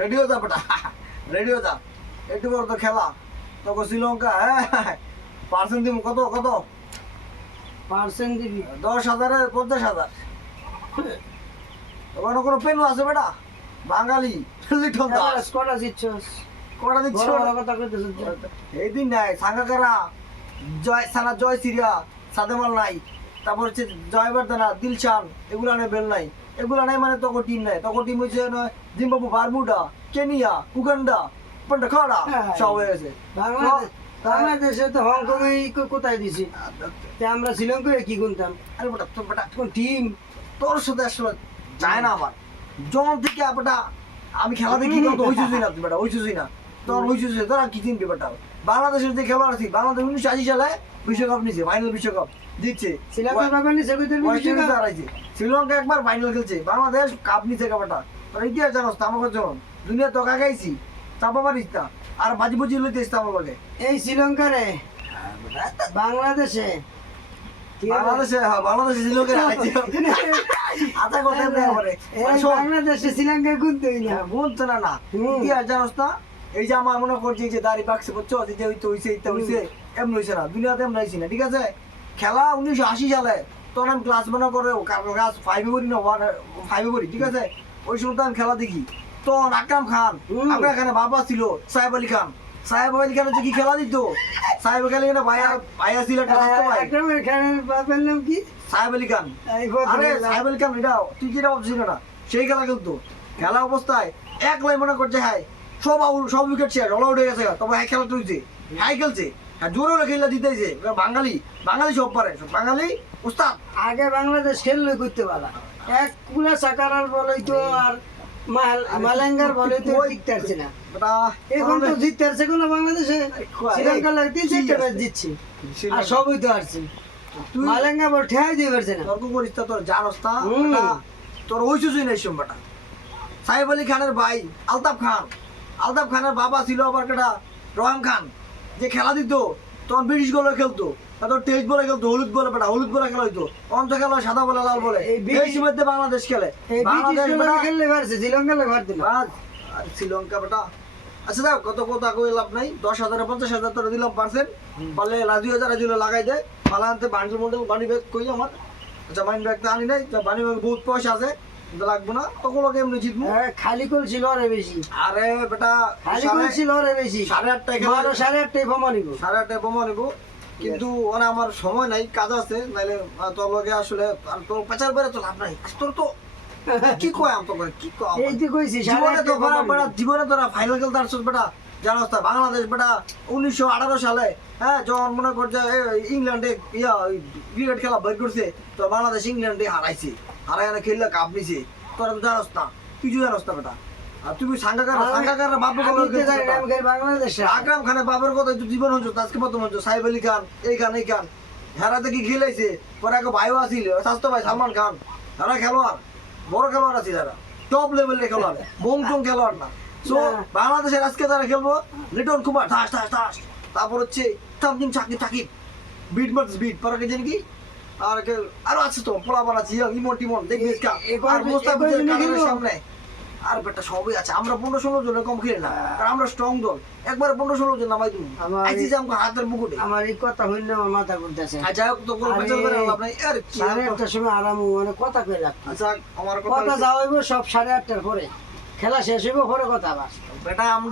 Radio যা বেটা, radio যা। একটু বড় তো খেলা তখন শ্রীলঙ্কা, হ্যাঁ পার্সেন্ট দিব কত কত? পার্সেন্ট দিবি 10,000-এ 50,000। ওখানে কোনো পেনু আছে বেটা? বাঙালি লিটন দাস কটা জিতছস? কটা দিচ্ছ? বড় বড় কথা কইতেছস যে। এই দিন নাই সাঙ্গাকারা, জয় সিরিয়া, সাদেমাল নাই, তারপর হচ্ছে জয়বর্ধনা, দিলশান, এগুলা নাই, বেল নাই, এগুলা নাই মানে তখন টিম নাই। তখন টিম হচ্ছে জিম্বাবু, বারমুডা, কেনিয়া, উগান্ডা, পন্ডাখাড়া সব হয়ে গেছে। বাংলাদেশে তো হংকং কোথায় দিছি, আমরা শ্রীলঙ্কায় কি গুনতাম? আরে বেটা তোর বেটা টিম তোর সাথে আসলে যায় না আমার জন থেকে বেটা। আমি খেলা দেখি তো ওই চুষি না তুই বেটা, ওই চুষি না তোর, ওই চুষি তোর আর কি চিনবি বেটা। বাংলাদেশের যে খেলোয়াড় আছে, বাংলাদেশ 1980 সালে বিশ্বকাপ নিছে, ফাইনাল বিশ্বকাপ জিতছে। শ্রীলঙ্কার ব্যাপার নিছে শ্রীলঙ্কা একবার ফাইনাল খেলছে, বাংলাদেশ কাপ নিছে বেটা। তোর ইতিহাস জানোস তো আমাকে জন দুনিয়া তো কাগাইছি, চাপা পারিস না আর বাজি বুঝি লইতে ইস্তা আমার লগে। এই শ্রীলঙ্কারে বাংলাদেশে বাংলাদেশে, হ্যাঁ বাংলাদেশে শ্রীলঙ্কা আচ্ছা কথা এবারে বাংলাদেশে শ্রীলঙ্কা গুনতে হইলো বলতো না না ইতিহাস জানোস না। এই যে আমার মনে করছি যে দাড়ি পাকছে বুঝছো, যে হইতে হইছে ইত্যা হইছে, এমন হইছে না, দুনিয়াতে এমন হইছে না, ঠিক আছে। খেলা 1980 সালে, তখন আমি ক্লাস মনে করে ক্লাস 5-এ পড়ি না 5-এ পড়ি, ঠিক আছে। ওই সময় তো আমি খেলা দেখি, তখন আকরাম খান, আমরা এখানে বাবা ছিল সাহেব আলী খান। সাহেব আলী খান হচ্ছে কি খেলা দিত, সাহেব আলী খান ভাইয়া ছিল একটা রাস্তা ভাই, আকরামের খানের বাবার নাম কি? সাহেব আলী খান। আরে সাহেব আলী খান এটা তুই যেটা ভাবছিস না, সেই খেলা খেলতো। খেলা অবস্থায় এক লাই মনে করছে হ্যাঁ সব উইকেট শেয়ার অল আউট হয়ে গেছে, তবে হ্যাঁ খেলা তুলছে, হ্যাঁ খেলছে, হ্যাঁ জোরে খেলা জিতেছে। বাঙালি বাঙালি সব পারে, বাঙালি উস্তাদ। আগে বাংলাদেশ খেললে করতে পারা এক কুলা সাকারার বলইতো আর মালেঙ্গার বলইতো জিততে পারছে না। এখন তো জিততে পারছে কোন বাংলাদেশে, শ্রীলঙ্কা লাগে 3-4টা ম্যাচ জিতছে আর সবই তো হারছে। মালেঙ্গা বল ঠেয়াই দিয়ে পারছে না। তর্ক করিস না, তোর জানোস না তোর ওই সুযোগ নেই সম্বাটা। সাহেব আলী খানের ভাই আলতাফ খান, আলতাফ খানের বাবা ছিল আবার কেটা রহিম খান, যে খেলা দিত তখন ব্রিটিশ বলে খেলতো, তোর টেস্ট বলে খেলতো, হলুদ বলে বেটা, হলুদ বলে খেলা হইতো, অন্ত খেলা সাদা বলে লাল বলে। এই সময়তে বাংলাদেশ খেলে, বাংলাদেশ খেললে পারছে, শ্রীলঙ্কা লাগে পারছে না। শ্রীলঙ্কা বেটা। আচ্ছা দাও কত কথা কই লাভ নাই, 10,000-এ 50,000 তোরা দিলাম পার্সেন্ট, পারলে রাজু হাজার রাজু লাগাই দেয় পালা আনতে। বান্ডেল মন্ডল বানি ব্যাগ কই আমার, আচ্ছা বানি ব্যাগ তো আনি নাই, বানি ব্যাগ বহুত পয়সা আছে, লাগবো না তখন লোক এমনি জিতবো। খালি কল ছিল রে বেশি, আরে বেটা খালি কল ছিল রে বেশি, 8:30টায় খেলা, 8:30টায় বোমা নিব, 8:30টায় বোমা নিব। কিন্তু ওরা আমার সময় নাই, কাজ আছে, নাইলে তোর লগে আসলে তোর পেছার বেড়ে তো লাভ নাই। তোর তো কি কয় আম, তোকে কি কয় এই যে কইছি জীবনে তো বেটা, জীবনে তোরা ফাইনাল খেলতে আসছিস বেটা, জানোস তো বাংলাদেশ বেটা 1918 সালে, হ্যাঁ যখন মনে করছে ইংল্যান্ডে ক্রিকেট খেলা বের করছে, তো বাংলাদেশ ইংল্যান্ডে হারাইছে, হারাই খেললে কাপ নিছে। তোরা তো জানোস না, কিছু জানোস না বেটা। আর তুমি সাঙ্গাকার বাপের বাংলাদেশে আকরাম খানের বাপের কথা একটু জীবন হচ্ছে, আজকে প্রথম হচ্ছে সাহেব আলী খান, এই খান হেরাতে কি খেলাইছে, পরে এক ভাইও আসিল স্বাস্থ্য ভাই সালমান খান, তারা খেলোয়াড়, বড় খেলোয়াড় আছে, যারা টপ লেভেলের খেলোয়াড়, বোমটং খেলোয়াড় না। সো বাংলাদেশের আজকে যারা খেলবো, লিটন কুমার ঠাস ঠাস ঠাস, তারপর হচ্ছে তামজিম সাকিব বিট মার্কস বিট, পরে কে জানি কি আর আরো আছে তো পোলা বানাচ্ছি ইমন টিমন দেখবি আর মোস্তাফিজের কানের সামনে আর বেটা সবই আছে। আমরা 15-16 জন কম খেলি না, কারণ আমরা স্ট্রং দল, একবার 15-16 জন নামাই দিই আইসি আমগো হাতের মুকুটে। আমার এই কথা হইলে আমার মাথা ঘুরতেছে। আচ্ছা তো কোনো পেছন করে লাভ নাই আর কি, 8:30টার সময় আরাম মানে কথা কই রাখ। আচ্ছা আমার কথা যাওয়াইবো সব 8:30টার পরে, খেলা শেষ হইব পরে কথা আবার বেটা। আমরা